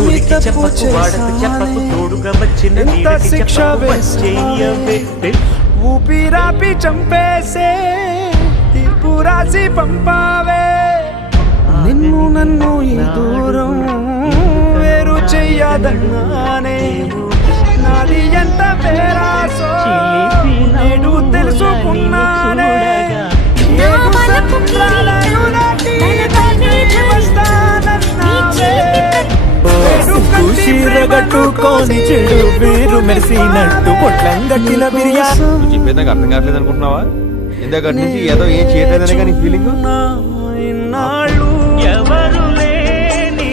ఊరికి చెప్పకు వాడకు చెప్పకు తోడుగా వచ్చిన నీడకి చెప్పకు వచ్చేయవే ఊపిరాపి చంపేసే తీర్పు రాసి పంపావే నిన్ను నన్ను ఈ దూరం వేరు చెయ్యదన్నానే నాది ఎంత పేరాసో నేడు తెలుసుకున్నానే కట్టుకొని చెడు వీరు మెరిసినట్టు పొట్లంగట్టిన బిర్యా నువ్వు చెప్పేది నాకు అర్థం కావట్లేదు అనుకుంటున్నావా? ఇందాక నుంచి ఏదో ఏం చేయలేదనే కానీ ఫీలింగ్ ఎవరు లేని